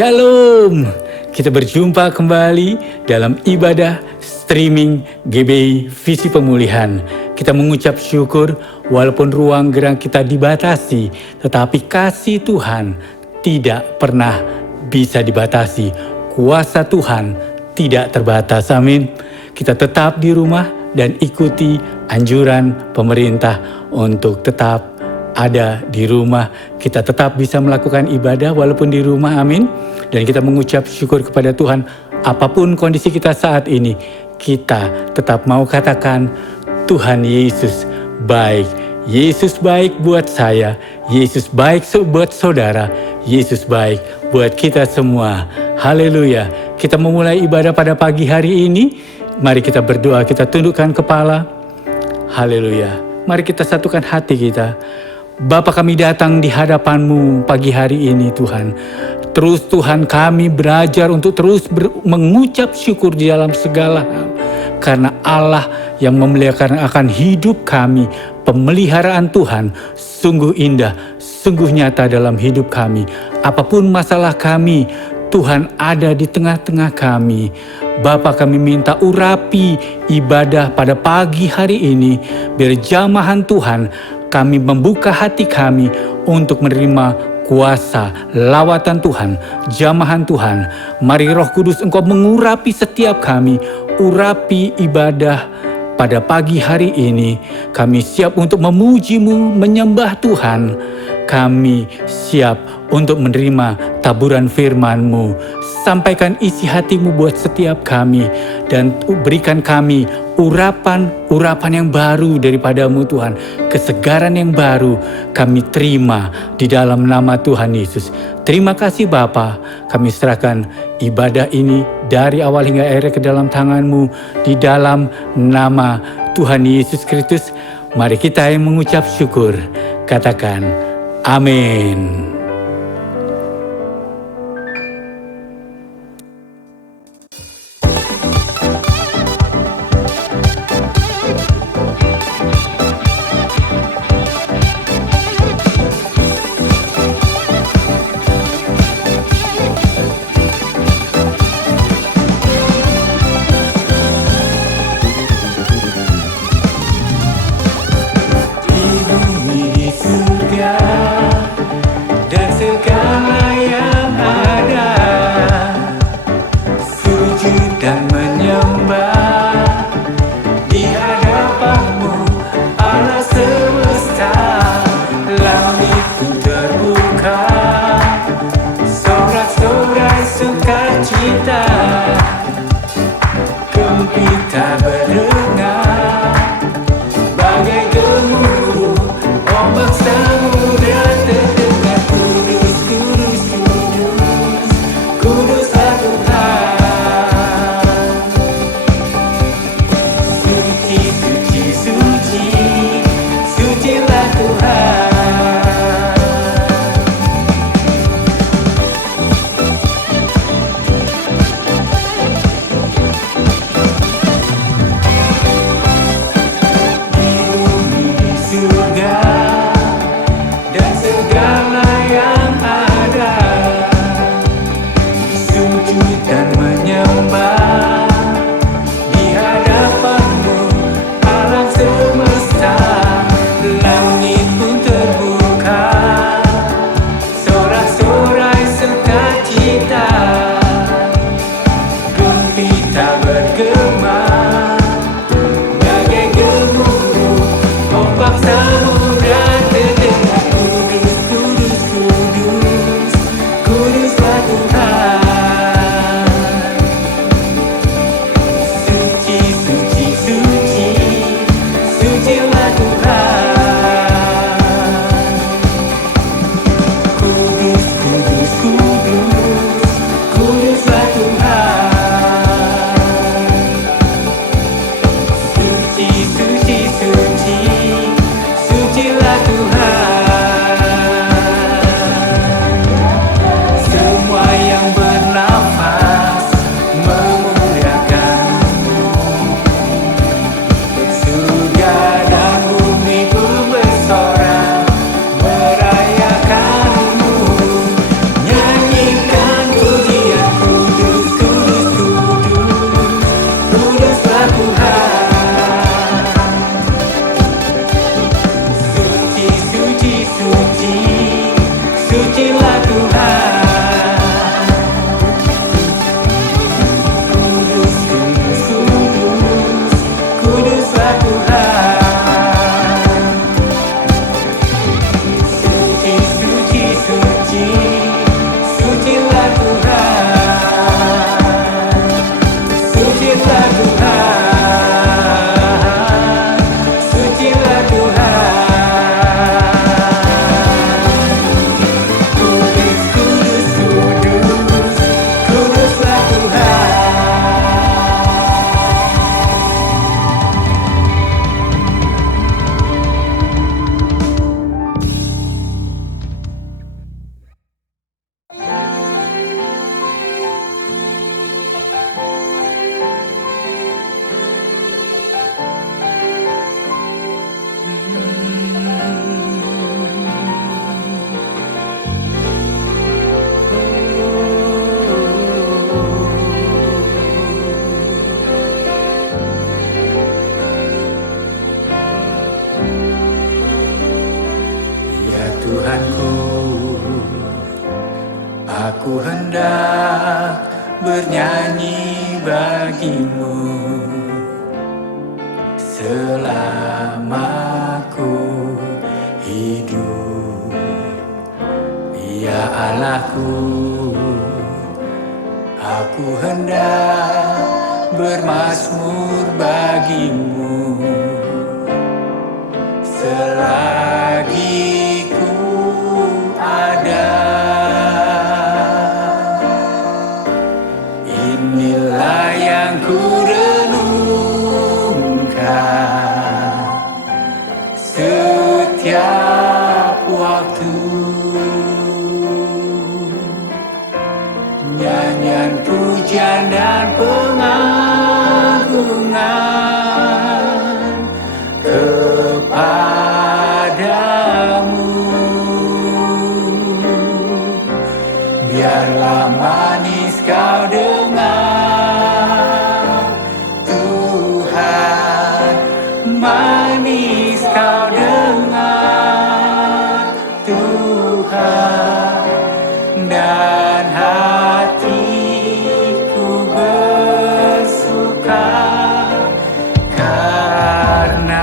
Shalom, kita berjumpa kembali dalam ibadah streaming GBI Visi Pemulihan. Kita mengucap syukur walaupun ruang gerak kita dibatasi, tetapi kasih Tuhan tidak pernah bisa dibatasi. Kuasa Tuhan tidak terbatas, amin. Kita tetap di rumah dan ikuti anjuran pemerintah untuk tetap ada di rumah. Kita tetap bisa melakukan ibadah walaupun di rumah, amin. Dan kita mengucap syukur kepada Tuhan, apapun kondisi kita saat ini, kita tetap mau katakan, Tuhan Yesus baik. Yesus baik buat saya, Yesus baik buat saudara, Yesus baik buat kita semua. Haleluya. Kita memulai ibadah pada pagi hari ini. Mari kita berdoa, kita tundukkan kepala. Haleluya. Mari kita satukan hati kita. Bapa, kami datang di hadapan-Mu pagi hari ini, Tuhan. Terus Tuhan, kami belajar untuk terus mengucap syukur di dalam segala hal. Karena Allah yang memelihara akan hidup kami, pemeliharaan Tuhan sungguh indah, sungguh nyata dalam hidup kami. Apapun masalah kami, Tuhan ada di tengah-tengah kami. Bapa, kami minta urapi ibadah pada pagi hari ini. Biar jamahan Tuhan, kami membuka hati kami untuk menerima kuasa lawatan Tuhan, jamahan Tuhan. Mari Roh Kudus, Engkau mengurapi setiap kami, urapi ibadah pada pagi hari ini. Kami siap untuk memuji-Mu, menyembah Tuhan. Kami siap untuk menerima taburan firman-Mu. Sampaikan isi hati-Mu buat setiap kami. Dan berikan kami urapan yang baru daripada-Mu, Tuhan. Kesegaran yang baru kami terima di dalam nama Tuhan Yesus. Terima kasih Bapa. Kami serahkan ibadah ini dari awal hingga akhir ke dalam tangan-Mu. Di dalam nama Tuhan Yesus Kristus, mari kita yang mengucap syukur. Katakan, amin. Ya Tuhanku, aku hendak bernyanyi bagimu selama ku hidup. Ya Allahku, aku hendak bermazmur bagimu selagi ku ada. Inilah yang ku renungkan setiap waktu. Nyanyian pujian dan pengagungan kepadamu. Biarlah manis kau dengar, Tuhan, manis kau dengar, Tuhan, dan hatiku bersuka karenamu.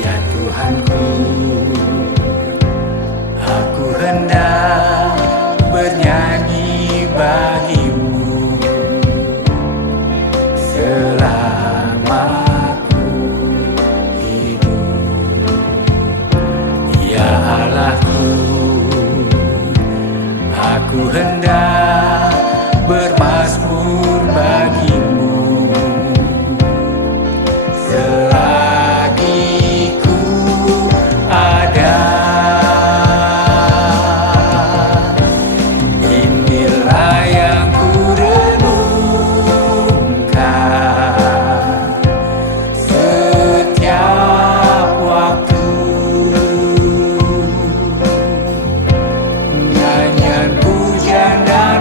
Ya Tuhanku, aku hendak bernyanyi bagimu selama ku hidup. Ya Allahku, aku hendak bermazmur bagimu selagi ku ada. Inilah yang ku renungkan setiap waktu. Nyanyian pujian dan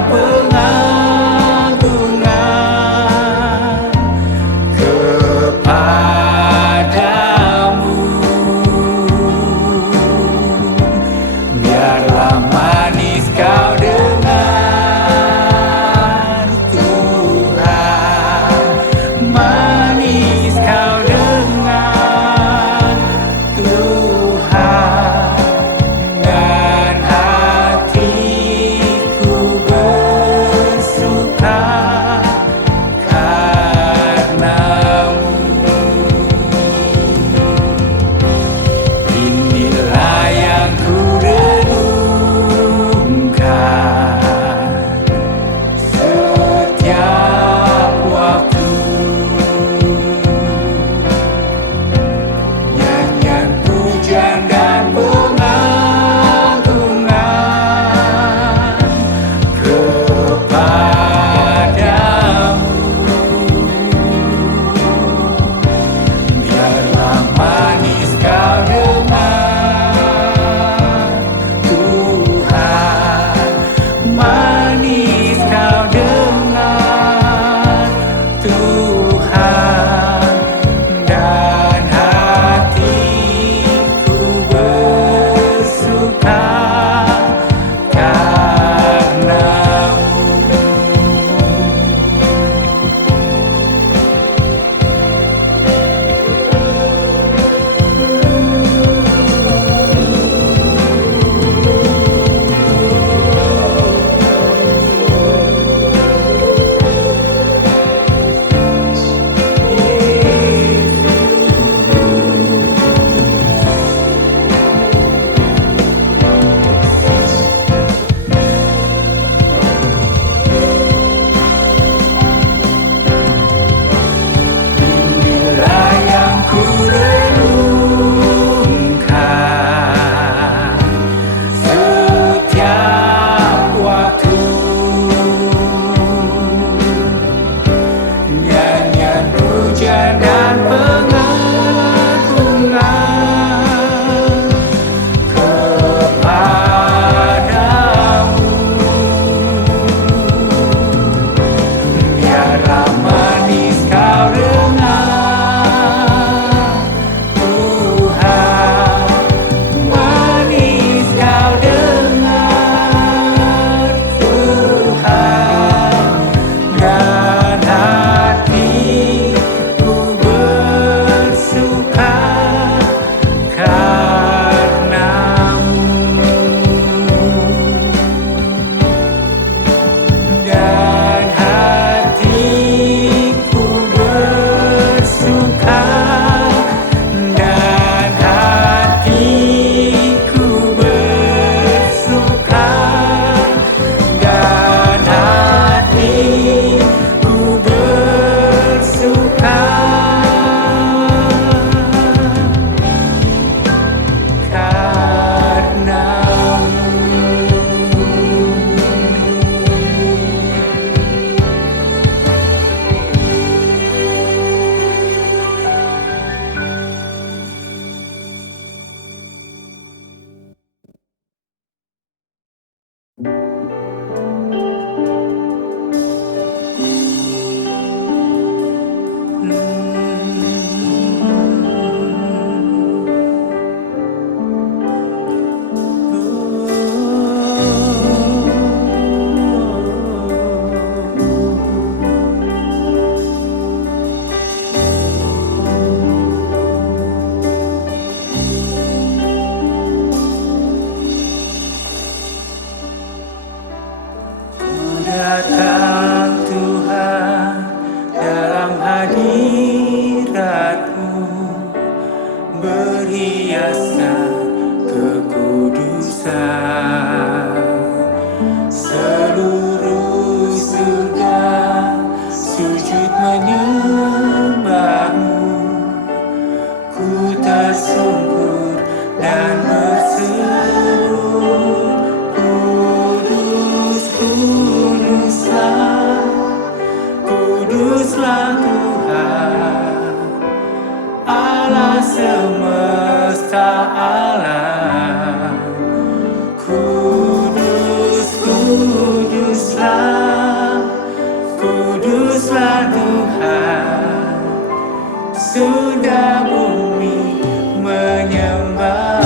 surga bumi menyembah.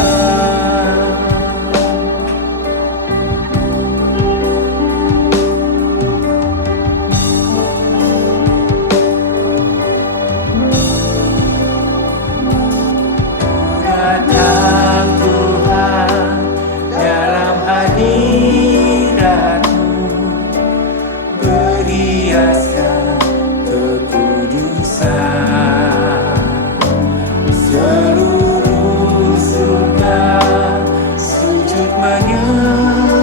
Datang Tuhan dalam hadirat-Mu, berhiaskan kekudusan. Seluruh surga sujud menyembah-Mu.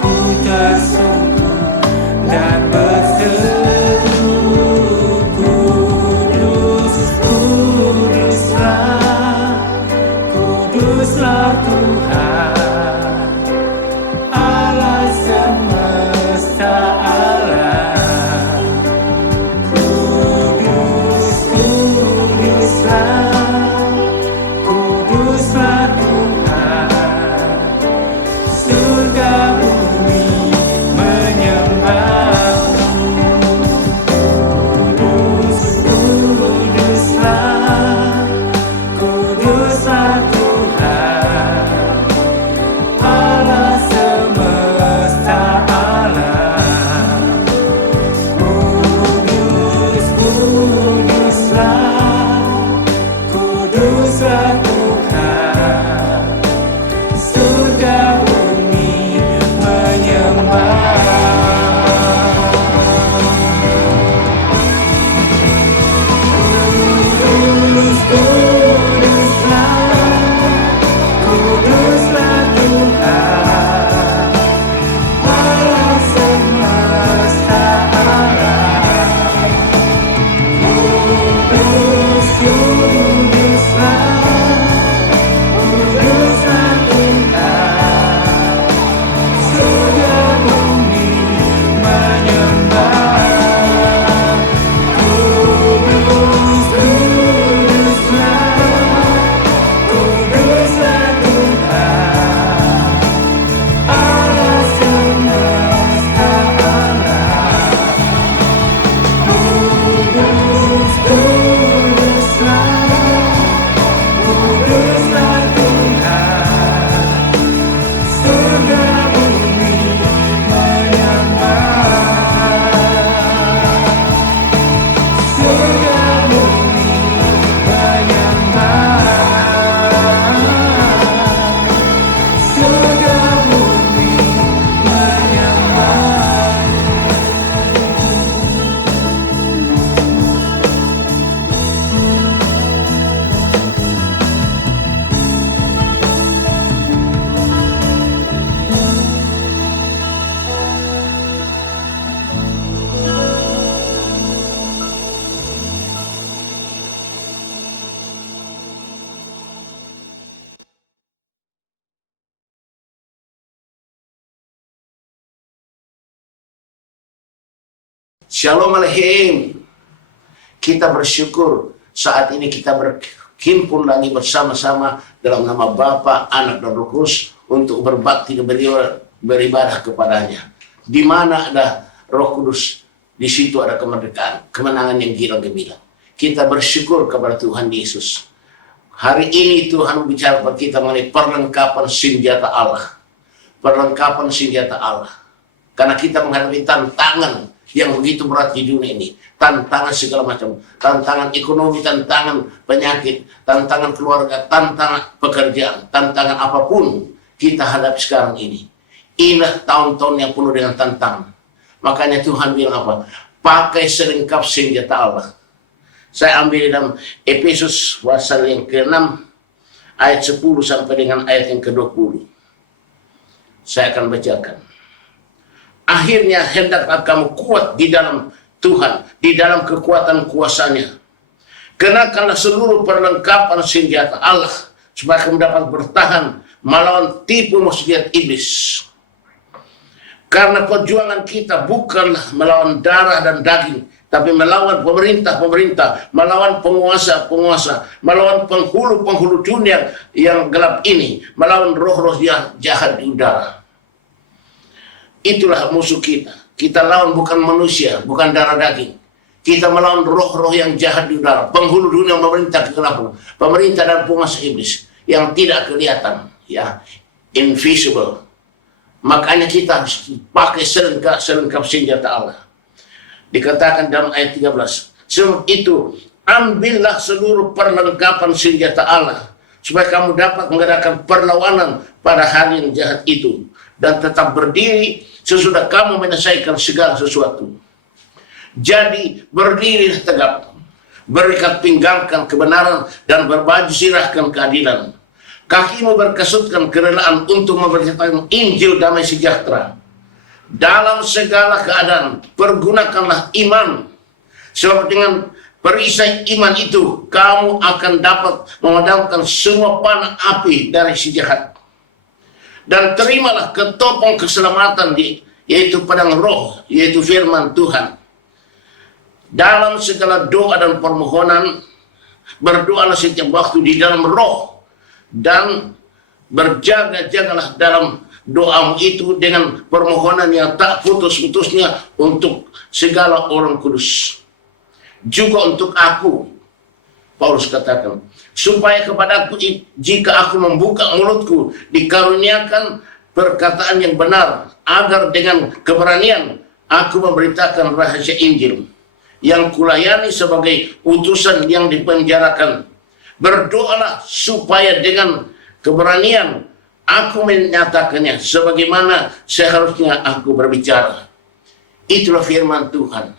Ku tersungkur dan berseru, kudus, kuduslah, kuduslah Tuhan, Allah semesta alam. Kudus, kuduslah, kuduslah Tuhan, surga bumi menyembah-Mu. Kudus, kuduslah, kuduslah Tuhan, Allah semesta alam. Kudus, kuduslah, kuduslah Tuhan, surga bumi menyembah. Kudus, kuduslah, kuduslah Tuhan, Allah semesta alam. Kudus, kuduslah, kuduslah Tuhan, surga bumi menyembah. Kudus, kuduslah, kuduslah Tuhan, Allah semesta alam. Kudus, kuduslah, kuduslah Tuhan, surga bumi menyembah. Surga bumi menyembah. Surga bumi menyembah. Shalom Aleichem. Kita bersyukur saat ini kita berhimpun lagi bersama-sama dalam nama Bapa, Anak, dan Roh Kudus untuk berbakti dan beribadah kepadanya. Di mana ada Roh Kudus, di situ ada kemerdekaan, kemenangan yang gila-gemilang. Kita bersyukur kepada Tuhan Yesus. Hari ini Tuhan bicara kepada kita mengenai perlengkapan senjata Allah. Perlengkapan senjata Allah. Karena kita menghadapi tantangan yang begitu berat di dunia ini. Tantangan segala macam. Tantangan ekonomi, tantangan penyakit, tantangan keluarga, tantangan pekerjaan, tantangan apapun kita hadapi sekarang ini. Inilah tahun-tahun yang penuh dengan tantangan. Makanya Tuhan bilang apa? Pakai selengkap senjata Allah. Saya ambil dalam Efesus pasal yang ke-6 ayat 10 sampai dengan ayat yang ke-20. Saya akan bacakan. Akhirnya hendaklah kamu kuat di dalam Tuhan, di dalam kekuatan kuasa-Nya. Kenakanlah seluruh perlengkapan senjata Allah supaya kamu dapat bertahan melawan tipu muslihat iblis. Karena perjuangan kita bukanlah melawan darah dan daging, tapi melawan pemerintah-pemerintah, melawan penguasa-penguasa, melawan penghulu-penghulu dunia yang gelap ini, melawan roh-roh jahat di udara. Itulah musuh kita. Kita lawan bukan manusia, bukan darah daging. Kita melawan roh-roh yang jahat di udara, penghulu dunia, pemerintah kegelapan, pemerintah dan penguasa iblis yang tidak kelihatan, ya, invisible. Makanya kita harus pakai selengkap senjata Allah. Dikatakan dalam ayat 13, sebab itu ambillah seluruh perlengkapan senjata Allah, supaya kamu dapat mengadakan perlawanan pada hari yang jahat itu, dan tetap berdiri sesudah kamu menyelesaikan segala sesuatu. Jadi berdiri tegap, berikat pinggangkan kebenaran, dan berbaju sirahkan keadilan. Kakimu berkasutkan kerelaan untuk memberitakan Injil damai sejahtera. Dalam segala keadaan pergunakanlah iman, sebab dengan perisai iman itu kamu akan dapat memadamkan semua panah api dari si jahat. Dan terimalah ketopong keselamatan, yaitu pedang roh, yaitu firman Tuhan. Dalam segala doa dan permohonan berdoalah setiap waktu di dalam roh, dan berjaga-jagalah dalam doamu itu dengan permohonan yang tak putus-putusnya untuk segala orang kudus. Juga untuk aku, Paulus katakan, supaya kepadaku jika aku membuka mulutku dikaruniakan perkataan yang benar, agar dengan keberanian aku memberitakan rahasia Injil yang kulayani sebagai utusan yang dipenjarakan. Berdoalah supaya dengan keberanian aku menyatakannya sebagaimana seharusnya aku berbicara. Itulah firman Tuhan.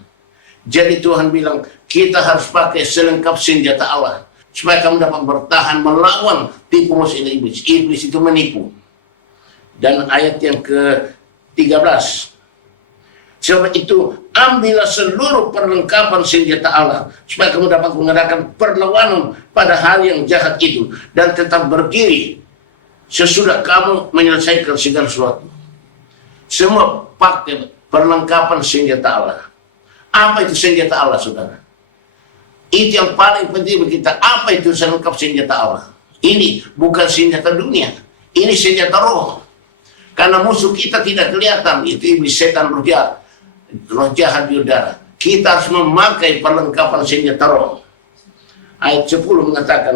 Jadi Tuhan bilang kita harus pakai selengkap senjata Allah supaya kamu dapat bertahan melawan tipu musik iblis. Iblis itu menipu. Dan ayat yang ke-13, sebab itu ambillah seluruh perlengkapan senjata Allah supaya kamu dapat mengadakan perlawanan pada hari yang jahat itu, dan tetap berdiri sesudah kamu menyelesaikan segala sesuatu. Semua pakai perlengkapan senjata Allah. Apa itu senjata Allah, saudara? Itu yang paling penting bagi kita. Apa itu selengkap senjata Allah? Ini bukan senjata dunia, ini senjata roh. Karena musuh kita tidak kelihatan, itu iblis, setan, roh jahat di udara. Kita harus memakai perlengkapan senjata roh. Ayat 10 mengatakan,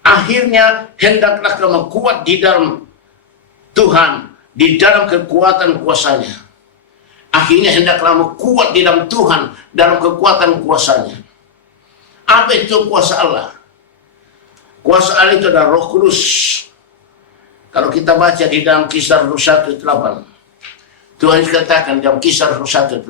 akhirnya hendaklah kamu kuat di dalam Tuhan, di dalam kekuatan kuasanya. Akhirnya hendaklah kamu kuat di dalam Tuhan, dalam kekuatan kuasanya. Apa itu kuasa Allah? Kuasa Allah itu adalah Roh Kudus. Kalau kita baca di dalam Kisah 1:8, Tuhan katakan dalam Kisah 1:8,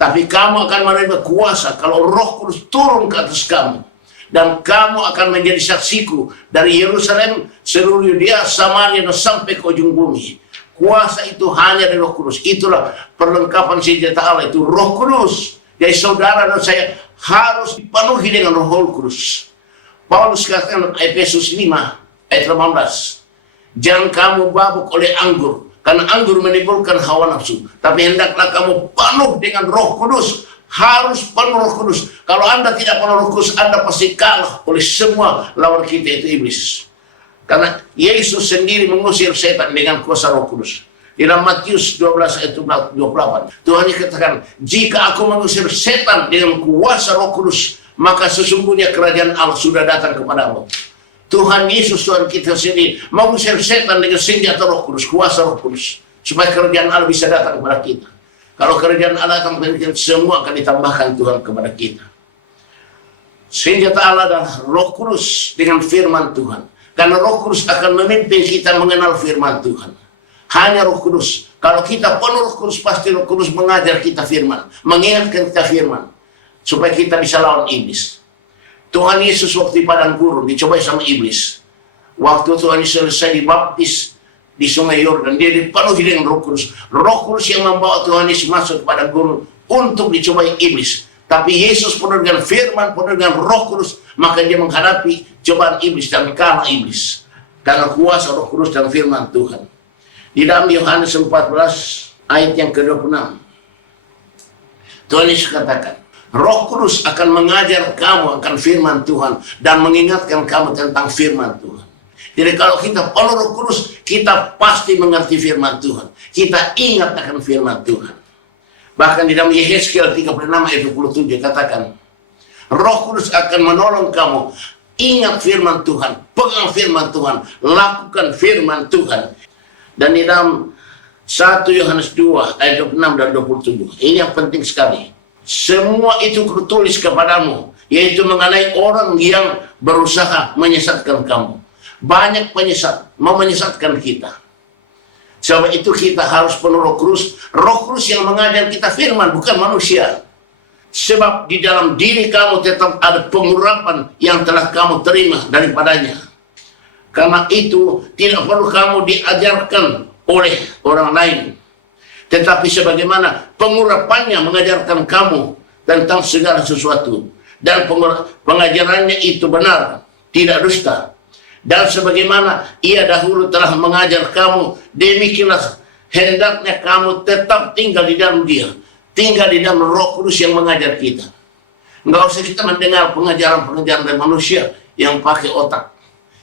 tapi kamu akan menerima kuasa kalau Roh Kudus turun ke atas kamu, dan kamu akan menjadi saksiku dari Yerusalem, seluruh Yudea, Samaria, dan sampai ke ujung bumi. Kuasa itu hanya dari Roh Kudus. Itulah perlengkapan senjata Allah, itu Roh Kudus. Jadi saudara dan saya harus dipenuhi dengan Roh Kudus. Paulus katakan Efesus 5 ayat 18, jangan kamu mabuk oleh anggur, karena anggur menimbulkan hawa nafsu, tapi hendaklah kamu penuh dengan Roh Kudus. Harus penuh Roh Kudus. Kalau Anda tidak penuh Roh Kudus, Anda pasti kalah oleh semua lawan kita, itu iblis. Karena Yesus sendiri mengusir setan dengan kuasa Roh Kudus. Di dalam Matius 12 ayat 28, Tuhan katakan, jika aku mengusir setan dengan kuasa Roh Kudus, maka sesungguhnya kerajaan Allah sudah datang kepadamu. Tuhan Yesus, Tuhan kita sendiri, mengusir setan dengan senjata Roh Kudus, kuasa Roh Kudus, supaya kerajaan Allah bisa datang kepada kita. Kalau kerajaan Allah datang kepada kita, semua akan ditambahkan Tuhan kepada kita. Senjata Allah adalah Roh Kudus dengan firman Tuhan. Karena Roh Kudus akan memimpin kita mengenal firman Tuhan. Hanya Roh Kudus. Kalau kita penuh Roh Kudus, pasti Roh Kudus mengajar kita firman, mengingatkan kita firman, supaya kita bisa lawan iblis. Tuhan Yesus waktu di padang gurun dicobai sama iblis. Waktu Tuhan Yesus selesai dibaptis di sungai Yordan, dia dipenuhi dengan Roh Kudus. Roh Kudus yang membawa Tuhan Yesus masuk ke padang gurun untuk dicobai iblis. Tapi Yesus penuh dengan firman, penuh dengan Roh Kudus, maka dia menghadapi cobaan iblis dan kalah iblis. Karena kuasa Roh Kudus dan firman Tuhan. Di dalam Yohanes 14 ayat yang ke-26, Tuhan Yesus katakan, Roh Kudus akan mengajar kamu akan firman Tuhan dan mengingatkan kamu tentang firman Tuhan. Jadi kalau kita penuh Roh Kudus, kita pasti mengerti firman Tuhan. Kita ingat akan firman Tuhan. Bahkan di dalam Yehezkiel 36 ayat 27 katakan, Roh Kudus akan menolong kamu. Ingat firman Tuhan, pegang firman Tuhan, lakukan firman Tuhan. Dan di dalam 1 Yohanes 2 ayat 26 dan 27, ini yang penting sekali. Semua itu kutulis kepadamu, yaitu mengenai orang yang berusaha menyesatkan kamu. Banyak penyesat, mau menyesatkan kita. Sebab itu kita harus penuh Roh Kudus. Roh Kudus yang mengajar kita firman, bukan manusia. Sebab di dalam diri kamu tetap ada pengurapan yang telah kamu terima daripadanya. Karena itu tidak perlu kamu diajarkan oleh orang lain. Tetapi sebagaimana pengurapannya mengajarkan kamu tentang segala sesuatu. Dan pengajarannya itu benar, tidak dusta. Dan sebagaimana ia dahulu telah mengajar kamu, demikianlah hendaknya kamu tetap tinggal di dalam dia. Tinggal di dalam Roh Kudus yang mengajar kita. Nggak usah kita mendengar pengajaran-pengajaran dari manusia yang pakai otak,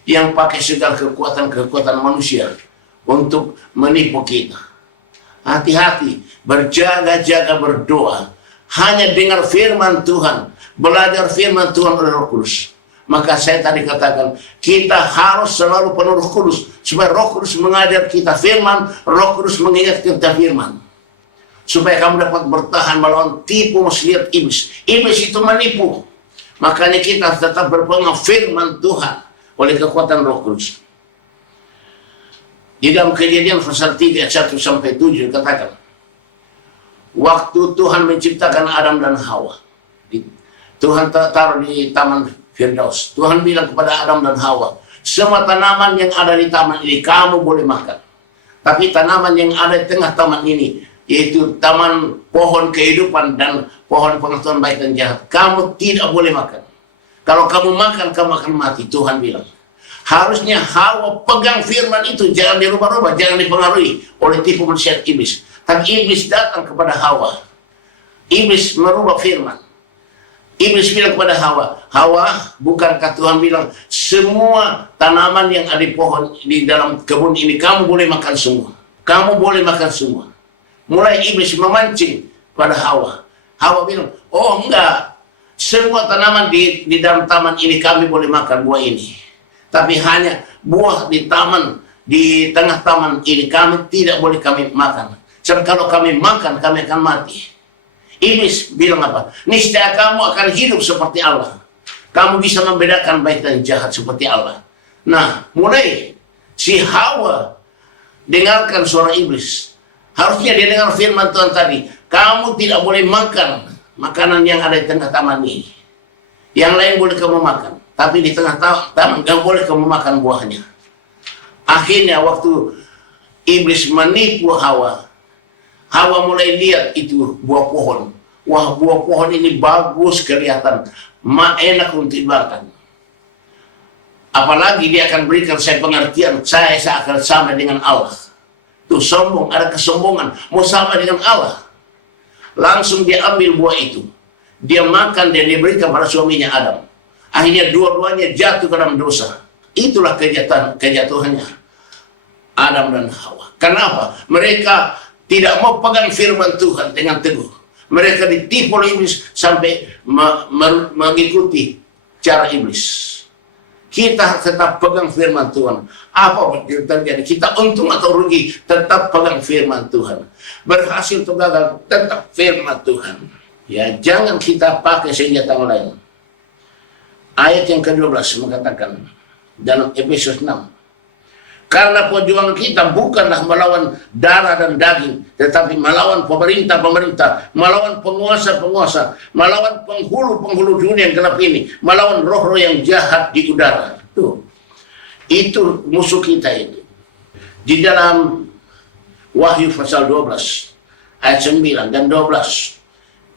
yang pakai segala kekuatan-kekuatan manusia untuk menipu kita. Hati-hati, berjaga-jaga berdoa. Hanya dengar firman Tuhan, belajar firman Tuhan oleh Roh Kudus. Maka saya tadi katakan, kita harus selalu penuh Roh Kudus, supaya Roh Kudus mengajar kita firman, Roh Kudus mengingat kita firman. Supaya kamu dapat bertahan melawan tipu muslihat iblis. Iblis itu menipu. Makanya kita harus tetap berpegang firman Tuhan oleh kekuatan Roh Kudus. Di dalam Kejadian pasal 3 ayat 1 sampai 7 katakan, waktu Tuhan menciptakan Adam dan Hawa, Tuhan taruh di taman Firdaus. Tuhan bilang kepada Adam dan Hawa, semua tanaman yang ada di taman ini kamu boleh makan. Tapi tanaman yang ada di tengah taman ini, yaitu taman pohon kehidupan dan pohon pengetahuan baik dan jahat, kamu tidak boleh makan. Kalau kamu makan, kamu akan mati, Tuhan bilang. Harusnya Hawa pegang firman itu, jangan dirubah-rubah, jangan dipengaruhi oleh tipu muslihat iblis. Tapi iblis datang kepada Hawa. Iblis merubah firman. Iblis bilang kepada Hawa, Hawa, bukankah Tuhan bilang semua tanaman yang ada di pohon di dalam kebun ini kamu boleh makan semua. Kamu boleh makan semua. Mulai iblis memancing pada Hawa. Hawa bilang, oh enggak, semua tanaman di dalam taman ini kami boleh makan buah ini. Tapi hanya buah di taman, di tengah taman ini kami tidak boleh kami makan. Sebab kalau kami makan, kami akan mati. Iblis bilang apa? Niscaya kamu akan hidup seperti Allah. Kamu bisa membedakan baik dan jahat seperti Allah. Nah, mulai si Hawa dengarkan suara iblis. Harusnya dia dengar firman Tuhan tadi. Kamu tidak boleh makan makanan yang ada di tengah taman ini. Yang lain boleh kamu makan. Tapi di tengah taman gak boleh kamu makan buahnya. Akhirnya waktu iblis menipu Hawa, Hawa mulai lihat itu buah pohon. Wah, buah pohon ini bagus kelihatan. Enak untuk dimakan. Apalagi dia akan berikan saya pengertian. Saya akan sama dengan Allah. Tuh sombong, ada kesombongan, mau sama dengan Allah. Langsung dia ambil buah itu. Dia makan dan dia berikan pada suaminya Adam. Akhirnya dua-duanya jatuh ke dalam dosa. Itulah kejatuhannya Adam dan Hawa. Kenapa? Mereka tidak mau pegang firman Tuhan dengan teguh. Mereka ditipu oleh iblis sampai mengikuti cara iblis. Kita tetap pegang firman Tuhan. Apa yang terjadi? Kita untung atau rugi, tetap pegang firman Tuhan. Berhasil atau gagal, tetap firman Tuhan. Ya, jangan kita pakai senjata lain. Ayat yang ke-12 mengatakan dalam Efesus 6. Karena perjuangan kita bukanlah melawan darah dan daging, tetapi melawan pemerintah-pemerintah, melawan penguasa-penguasa, melawan penghulu-penghulu dunia yang gelap ini, melawan roh-roh yang jahat di udara. Tuh. Itu musuh kita itu. Di dalam Wahyu pasal 12, ayat 9 dan 12.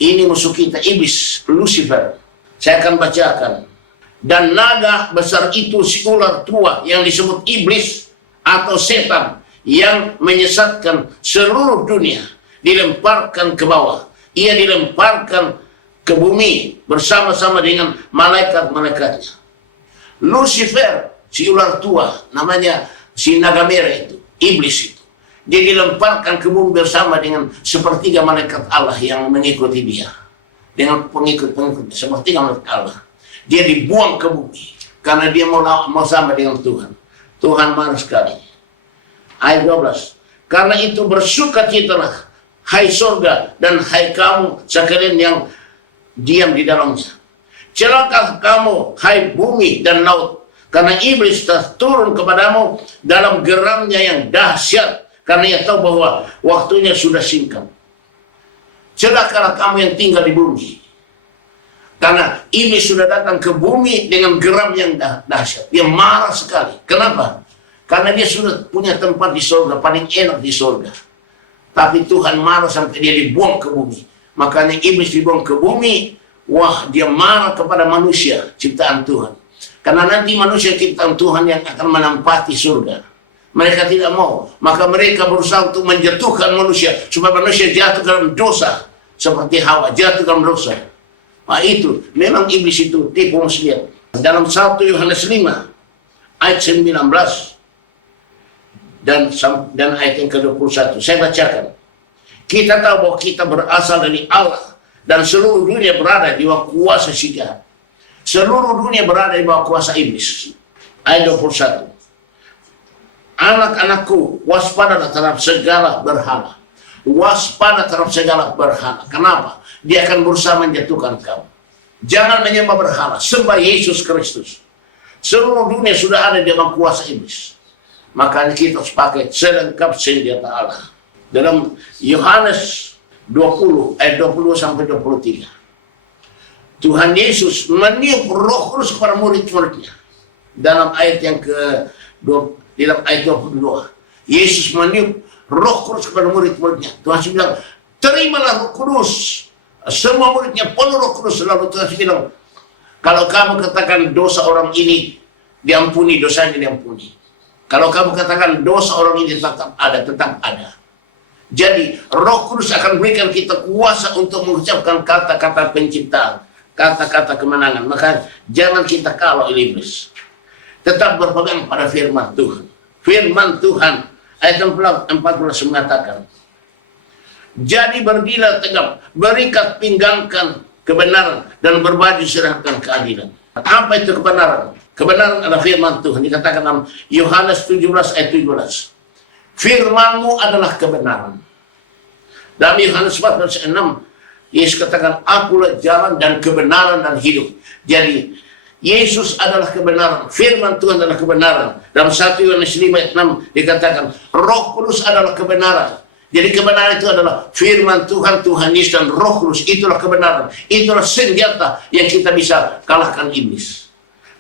Ini musuh kita, iblis, Lucifer. Saya akan bacakan. Dan naga besar itu si ular tua yang disebut iblis atau setan yang menyesatkan seluruh dunia dilemparkan ke bawah. Ia dilemparkan ke bumi bersama-sama dengan malaikat-malaikatnya. Lucifer, si ular tua, namanya si naga merah itu, iblis itu. Dia dilemparkan ke bumi bersama dengan sepertiga malaikat Allah yang mengikuti dia. Dengan pengikut-pengikut sepertiga malaikat Allah. Dia dibuang ke bumi karena dia mau sama dengan Tuhan. Tuhan marah sekali. Ayat 12. Karena itu bersukacitalah, hai surga dan hai kamu sekalian yang diam di dalamnya. Celaka kamu, hai bumi dan laut, karena iblis telah turun kepadamu dalam geramnya yang dahsyat, karena ia tahu bahwa waktunya sudah singkat. Celakalah kamu yang tinggal di bumi, karena iblis sudah datang ke bumi dengan geram yang dahsyat. Dia marah sekali. Kenapa? Karena dia sudah punya tempat di surga, paling enak di surga. Tapi Tuhan marah sampai dia dibuang ke bumi. Makanya iblis dibuang ke bumi. Wah, dia marah kepada manusia, ciptaan Tuhan. Karena nanti manusia ciptaan Tuhan yang akan menempati surga. Mereka tidak mau. Maka mereka berusaha untuk menjatuhkan manusia. Supaya manusia jatuh dalam dosa. Seperti Hawa, jatuh dalam dosa. Nah itu, memang iblis itu tipu muslihat. Dalam 1 Yohanes 5, ayat 19. Dan ayat yang ke-21. Saya bacakan. Kita tahu bahwa kita berasal dari Allah. Dan seluruh dunia berada di bawah kuasa si jahat. Seluruh dunia berada di bawah kuasa iblis. Ayat 21. Anak-anakku, waspadalah terhadap segala berhala. Waspada terhadap segala berhala. Kenapa? Dia akan berusaha menjatuhkan kamu. Jangan menyembah berhala. Sembah Yesus Kristus. Seluruh dunia sudah ada di bawah kuasa iblis. Makanya kita harus pakai selengkap senjata Allah. Dalam Yohanes 20 ayat 20 sampai 23. Tuhan Yesus meniup Roh Kudus kepada murid-muridnya. Dalam ayat yang dalam ayat 22. Yesus meniup Roh Kudus kepada murid-muridnya. Tuhan bilang, terimalah Roh Kudus. Semua muridnya penuh Roh Kudus. Lalu Tuhan bilang, kalau kamu katakan dosa orang ini diampuni, dosanya diampuni. Kalau kamu katakan dosa orang ini tetap ada. Jadi Roh Kudus akan berikan kita kuasa untuk mengucapkan kata-kata penciptaan, kata-kata kemenangan. Maka jangan kita kalah oleh iblis. Tetap berpegang pada firman Tuhan. Firman Tuhan ayat 14 mengatakan, jadi berdirilah tegap, berikat pinggangkan kebenaran dan berbaju serahkan keadilan. Apa itu kebenaran? Kebenaran adalah firman Tuhan. Dikatakan dalam Yohanes 17 ayat 17. Firman-Mu adalah kebenaran. Dalam Yohanes 14 ayat 6, Yesus katakan, akulah jalan dan kebenaran dan hidup. Jadi, Yesus adalah kebenaran. Firman Tuhan adalah kebenaran. Dalam 1 Yohanes 5 ayat 6 dikatakan, Roh Kudus adalah kebenaran. Jadi kebenaran itu adalah firman Tuhan, Tuhan Yesus dan Roh Kudus. Itulah kebenaran. Itulah senjata yang kita bisa kalahkan iblis.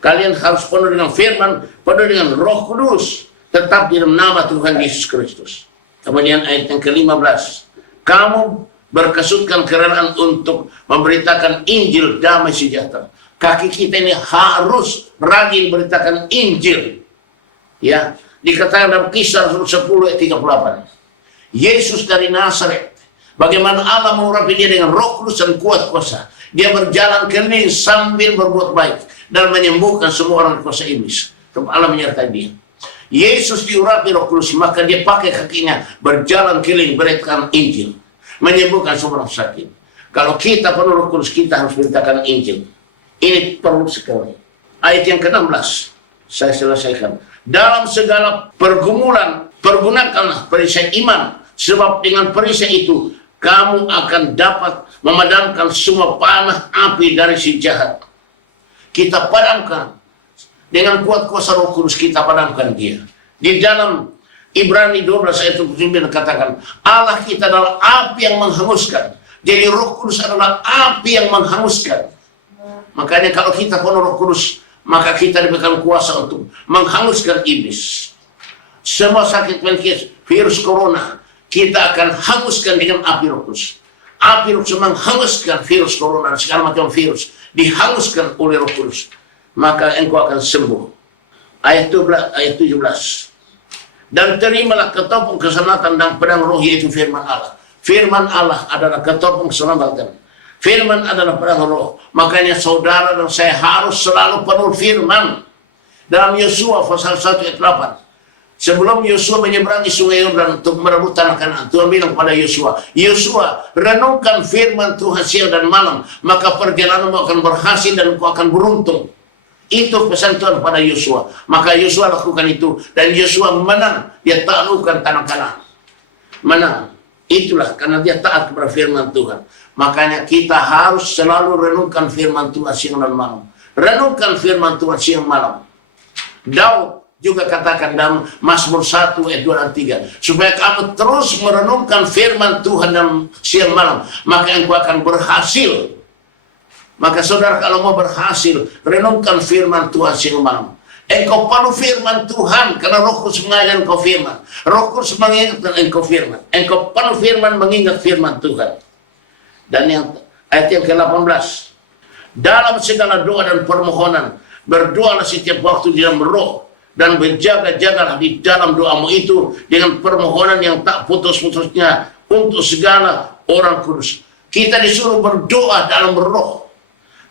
Kalian harus penuh dengan firman, penuh dengan Roh Kudus. Tetap di dalam nama Tuhan Yesus Kristus. Kemudian ayat yang ke-15. Kamu berkesutkan kerelaan untuk memberitakan Injil damai sejahtera. Kaki kita ini harus rajin beritakan Injil. Ya, dikatakan dalam Kisah 10 ayat 38. Yesus dari Nazaret, bagaimana Allah mengurapi dia dengan Roh Kudus dan kuat kuasa. Dia berjalan keliling sambil berbuat baik dan menyembuhkan semua orang kuasa iblis. Allah menyertai dia. Yesus diurapi Roh Kudus, maka dia pakai kakinya berjalan keliling beritakan Injil, menyembuhkan semua orang sakit. Kalau kita penuh Roh Kudus, kita harus beritakan Injil. Ini perlu sekali. Ayat yang ke-16 saya selesaikan. Dalam segala pergumulan pergunakanlah perisai iman, sebab dengan perisai itu kamu akan dapat memadamkan semua panah api dari si jahat. Kita padamkan dengan kuat kuasa Roh Kudus, kita padamkan dia. Di dalam Ibrani 12 ayat 29 katakan, Allah kita adalah api yang menghanguskan. Jadi Roh Kudus adalah api yang menghanguskan. Makanya kalau kita penuh Roh Kudus, maka kita diberikan kuasa untuk menghanguskan iblis. Semua sakit penyakit virus corona kita akan hanguskan dengan api Roh Kudus. Api Roh Kudus menghanguskan virus corona dan segala macam virus, dihanguskan oleh Roh Kudus. Maka engkau akan sembuh. Ayat 17. Dan terimalah ketopong keselamatan dan pedang roh, yaitu firman Allah. Firman Allah adalah ketopong keselamatan. Firman adalah pedang roh. Makanya saudara dan saya harus selalu penuh firman. Dalam Yosua pasal 1 ayat 8. Sebelum Yosua menyeberangi sungai Yordan untuk merebut tanah Kanaan, Tuhan bilang kepada Yosua, Yosua, renungkan firman Tuhan siang dan malam, maka perjalananmu akan berhasil dan engkau akan beruntung. Itu pesan Tuhan pada Yosua. Maka Yosua lakukan itu, dan Yosua menang. Dia taklukkan tanah Kanaan. Menang. Itulah karena dia taat kepada firman Tuhan. Makanya kita harus selalu renungkan firman Tuhan siang dan malam. Renungkan firman Tuhan siang malam. Daud juga katakan dalam Mazmur 1 ayat 2 dan 3, supaya kamu terus merenungkan firman Tuhan dalam siang malam, maka engkau akan berhasil. Maka saudara, kalau mau berhasil, renungkan firman Tuhan siang malam. Engkau perlu firman Tuhan, karena Roh Kudus mengajar engkau firman. Roh Kudus mengingatkan engkau firman. Engkau perlu firman, mengingat firman Tuhan. Dan yang ayat yang ke-18, dalam segala doa dan permohonan, berdoalah setiap waktu di dalam roh, dan berjaga-jagalah di dalam doamu itu dengan permohonan yang tak putus-putusnya untuk segala orang kudus. Kita disuruh berdoa dalam roh.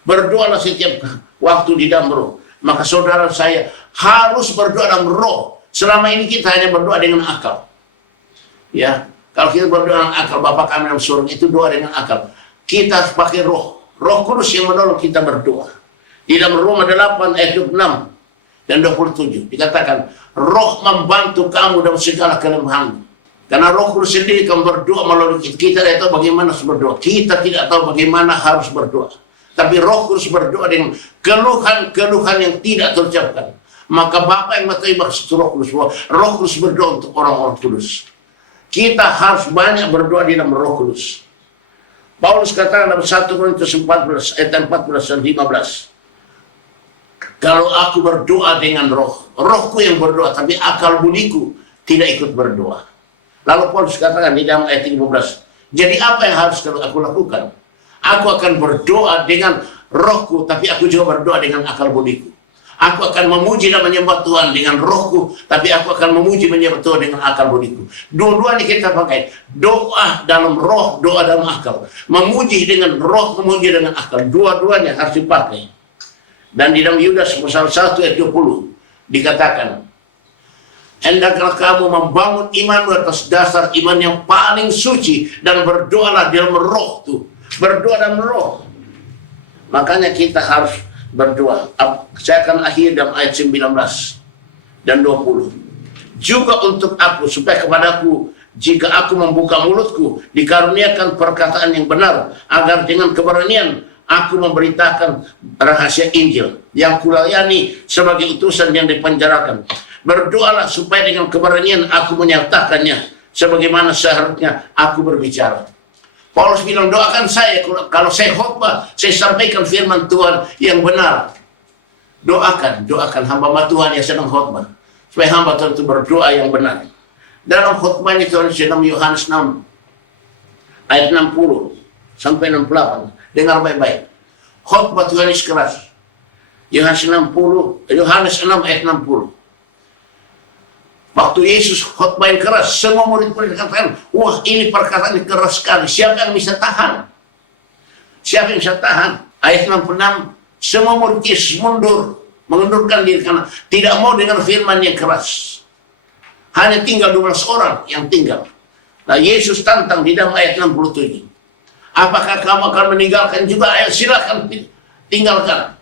Berdoalah setiap waktu di dalam roh. Maka saudara, saya harus berdoa dalam roh. Selama ini kita hanya berdoa dengan akal. Ya, kalau kita berdoa dengan akal, Bapa kami dalam surga, itu doa dengan akal. Kita harus pakai roh. Roh Kudus yang menolong kita berdoa. Di dalam Roma 8 ayat 6 dan 27 dikatakan, roh membantu kamu dalam segala kelemahanmu. Karena Roh Kudus sendiri akan berdoa melalui kita. Kita tidak tahu bagaimana harus berdoa. Kita tidak tahu bagaimana harus berdoa. Tapi Roh Kudus berdoa dengan keluhan-keluhan yang tidak terucapkan. Maka Bapa yang mengetahui maksud Roh Kudus, Roh Kudus berdoa untuk orang-orang kudus. Kita harus banyak berdoa di dalam Roh Kudus. Paulus katakan dalam 1 Korintus 14 ayat 14 dan 15. Kalau aku berdoa dengan rohku yang berdoa, tapi akal budiku tidak ikut berdoa. Lalu Paulus katakan di dalam ayat 15, jadi apa yang harus aku lakukan? Aku akan berdoa dengan rohku, tapi aku juga berdoa dengan akal budiku. Aku akan memuji dan menyembah Tuhan dengan rohku, tapi aku akan memuji menyembah Tuhan dengan akal budiku. Dua-duanya kita pakai. Doa dalam roh, doa dalam akal. Memuji dengan roh, memuji dengan akal. Dua-duanya harus dipakai. Dan di dalam Yudas pasal 1 ayat 20 dikatakan, hendaklah kamu membangun imanmu atas dasar iman yang paling suci, dan berdoalah dalam roh tuh. Berdoa dalam roh. Makanya kita harus berdoa. Saya akan akhir dalam ayat 19 dan 20. Juga untuk aku, supaya kepadaku, jika aku membuka mulutku, dikaruniakan perkataan yang benar, agar dengan keberanian aku memberitakan rahasia Injil yang kulayani sebagai utusan yang dipenjarakan. Berdoalah supaya dengan keberanian aku menyatakannya sebagaimana seharusnya aku berbicara. Paulus bilang, doakan saya kalau saya khotbah, saya sampaikan firman Tuhan yang benar. Doakan hamba Tuhan yang sedang khotbah, supaya hamba Tuhan itu berdoa yang benar. Dalam khotbahnya Tuhan dalam Yohanes 6 ayat 60 sampai 68. Dengar baik-baik. Khotbah Tuhan Yesus keras. Yohanes 6 ayat 60. Waktu Yesus khotbah yang keras, semua murid-murid katakan, wah ini perkataan yang keras sekali. Siapa yang bisa tahan? Siapa yang bisa tahan? Ayat 66, semua murid Yesus mengundurkan diri karena tidak mau dengar firman yang keras. Hanya tinggal 12 orang yang tinggal. Nah, Yesus tantang di dalam ayat 67. Apakah kamu akan meninggalkan juga? Ayo silakan tinggalkan.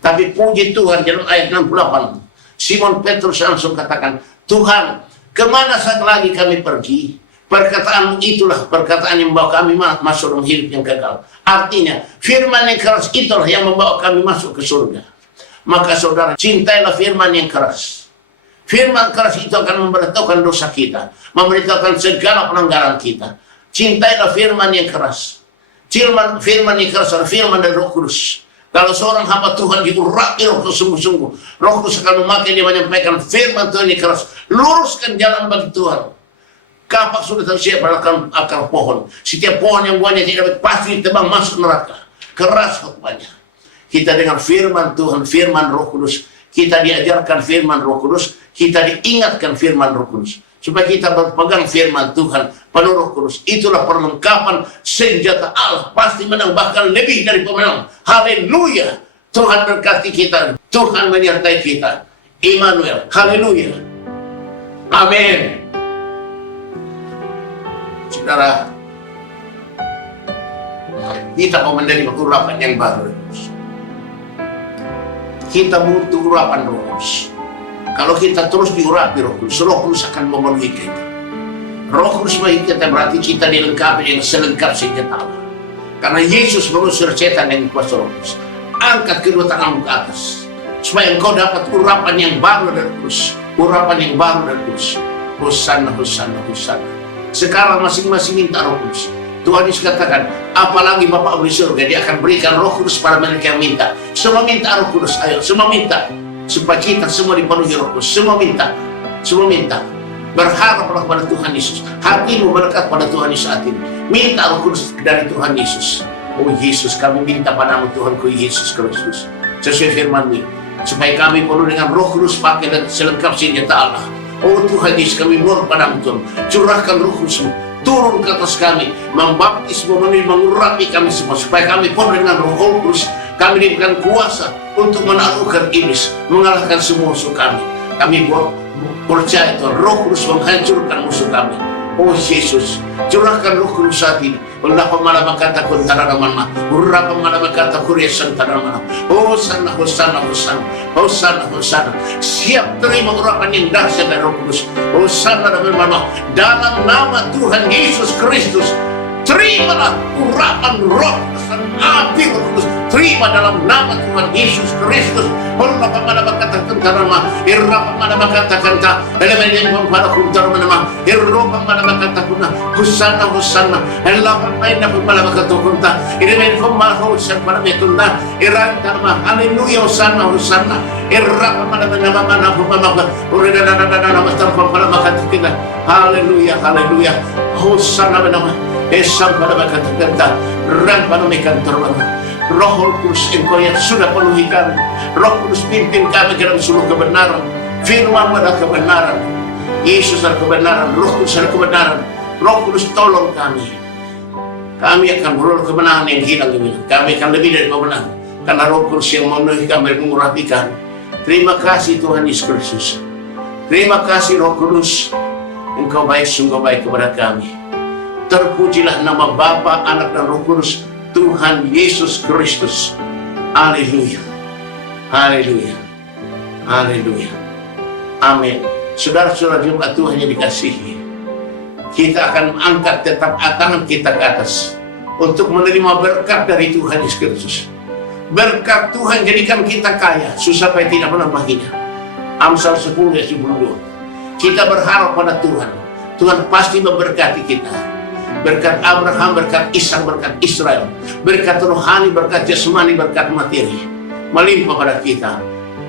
Tapi puji Tuhan, dalam ayat 68, Simon Petrus langsung katakan, Tuhan, kemana lagi kami pergi? Perkataan itulah perkataan yang membawa kami masuk dalam hidup yang kekal. Artinya, firman yang keras itulah yang membawa kami masuk ke surga. Maka saudara, cintailah firman yang keras. Firman keras itu akan memberitahukan dosa kita, memberitahukan segala pelanggaran kita. Cintailah firman yang keras. Firman yang keras adalah firman dari Roh Kudus. Kalau seorang hamba Tuhan diurapi Roh Kudus sungguh-sungguh, Roh Kudus akan memakai dia menyampaikan firman Tuhan yang keras. Luruskan jalan bagi Tuhan. Kapak sudah tersiap pada akar pohon. Setiap pohon yang buahnya tidak baik pasti ditebang masuk neraka. Keras khotbahnya. Kita dengan firman Tuhan, firman Roh Kudus. Kita diajarkan firman Roh Kudus. Kita diingatkan firman Roh Kudus. Supaya kita berpegang firman Tuhan penuh Roh Kudus. Itulah perlengkapan senjata Allah. Pasti menang, bahkan lebih dari pemenang. Haleluya. Tuhan berkati kita. Tuhan menyertai kita. Immanuel. Haleluya. Amin. Saudara, kita mau menerima urapan yang baru. Kita butuh urapan Roh Kudus. Kalau kita terus diurapi Roh Kudus akan memenuhi kita. Roh Kudus bagi kita berarti kita dilengkapi dengan selengkap senjata Allah. Karena Yesus mengusir setan dengan kuasa Roh Kudus. Angkat kedua tanganmu ke atas, supaya engkau dapat urapan yang baru dari Kudus. Urapan yang baru dari Kudus. Hosanna, Hosanna, Hosanna. Sekarang masing-masing minta Roh Kudus. Tuhan Yesus katakan, apalagi Bapa di surga, Dia akan berikan Roh Kudus pada mereka yang minta. Semua minta Roh Kudus, ayo, semua minta. Supaya kita semua dipenuhi Roh Kudus. Semua minta, semua minta. Berharaplah pada Tuhan Yesus. Hatimu berdekat pada Tuhan Yesus saat ini. Minta Roh Kudus dari Tuhan Yesus. Oh Yesus, kami minta padamu Tuhanku Yesus Kristus. Sesuai firman-Mu, supaya kami penuh dengan Roh Kudus pakai dan selengkap senjata Allah. Oh Tuhan Yesus, kami mohon padamu Tuhan, curahkan Roh Kudus-Mu turun ke atas kami, membaptis, memenuhi, mengurapi kami semua, supaya kami penuh dengan Roh Kudus. Kami diberikan kuasa untuk menaklukkan iblis, mengalahkan semua musuh kami. Kami percaya Tuhan, Roh Kudus menghancurkan musuh kami. Oh Yesus, curahkan Roh Kudus saat ini. Allah pemalama kata kuntara mana, urra pemalama kata kuria santara mana. Hosanna, Hosanna, Hosanna, Hosanna, Hosanna. Siap terima urapan yang dahsyat dari Roh Kudus. Hosanna dalam nama Tuhan Yesus Kristus. Terimalah urapan Roh dan api Roh Kudus. Terima dalam nama Tuhan Yesus Kristus. Allah pemalama kata kuntara mana, irra pemalama kata kanta, elemen yang mempada kuntara mana, irra pemalama kata kuna. Hosanna, Hosanna. Allah pemalama pemalama kata kunta, elemen pemalama Hosanna pemalama kunta, irra pemalama. Haleluya, Hosanna, Hosanna. Irra pemalama nama pemalama. Urida nama pemalama kata kita. Haleluya, haleluya. Hosanna nama. Esam pada kata-kata, ran pada mekan terbang. Roh Kudus Engkau yang sudah penuhi kami. Roh Kudus pimpin kami ke dalam seluruh kebenaran. Firman-Mu adalah kebenaran. Yesus adalah kebenaran. Roh Kudus adalah kebenaran. Roh Kudus tolong kami. Kami akan beroleh kemenangan yang hilang ini. Kami akan lebih dari pemenang. Karena Roh Kudus yang memenuhi kami dan mengurapi kami. Terima kasih Tuhan Yesus Kristus. Terima kasih Roh Kudus. Engkau baik, sungguh baik kepada kami. Terpujilah nama Bapa, Anak dan Roh Kudus, Tuhan Yesus Kristus. Haleluya. Haleluya. Haleluya. Amin. Saudara-saudara jemaat Tuhan yang dikasihi, kita akan angkat tetap tangan kita ke atas untuk menerima berkat dari Tuhan Yesus Kristus. Berkat Tuhan jadikan kita kaya, susah payah tidak menambahinya. Amsal 10 ayat 72. Kita berharap pada Tuhan. Tuhan pasti memberkati kita. Berkat Abraham, berkat Ishak, berkat Israel, berkat rohani, berkat jasmani, berkat materi melimpah pada kita.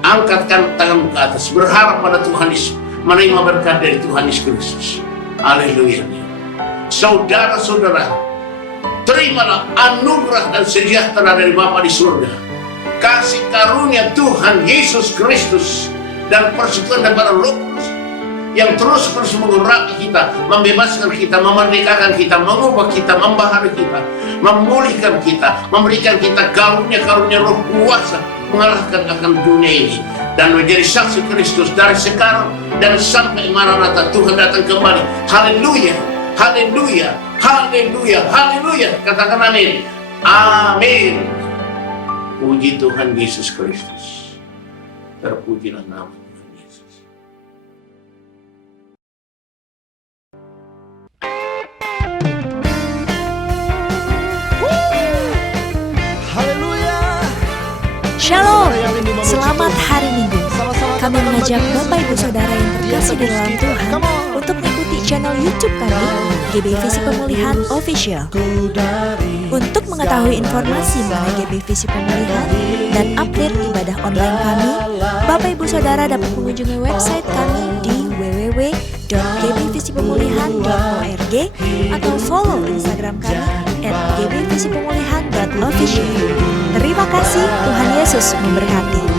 Angkatkan tanganmu ke atas, berharap pada Tuhan Yesus, menerima berkat dari Tuhan Yesus Kristus. Haleluya. Saudara-saudara, terimalah anugerah dan sejahtera dari Bapa di surga, kasih karunia Tuhan Yesus Kristus, dan persekutuan daripada Roh Kudus yang terus mengurapi kita, membebaskan kita, memerdekakan kita, mengubah kita, membaharui kita, memulihkan kita, memberikan kita karunia-karunia Roh kuasa mengalahkan akan dunia ini, dan menjadi saksi Kristus dari sekarang dan sampai Maranatha Tuhan datang kembali. Haleluya, haleluya, haleluya, haleluya. Katakan amin. Amin. Puji Tuhan Yesus Kristus. Terpujilah nama Tuhan Yesus. Shalom, selamat hari Minggu. Kami mengajak Bapak Ibu Saudara yang terkasih di dalam Tuhan untuk mengikuti channel YouTube kami, GB Visi Pemulihan Official. Untuk mengetahui informasi mengenai GB Visi Pemulihan dan update ibadah online kami, Bapak Ibu Saudara dapat mengunjungi website kami di www.gbvisipemulihan.org atau follow Instagram kami @gbvisipemulihan.official. Terima kasih, Tuhan Yesus memberkati.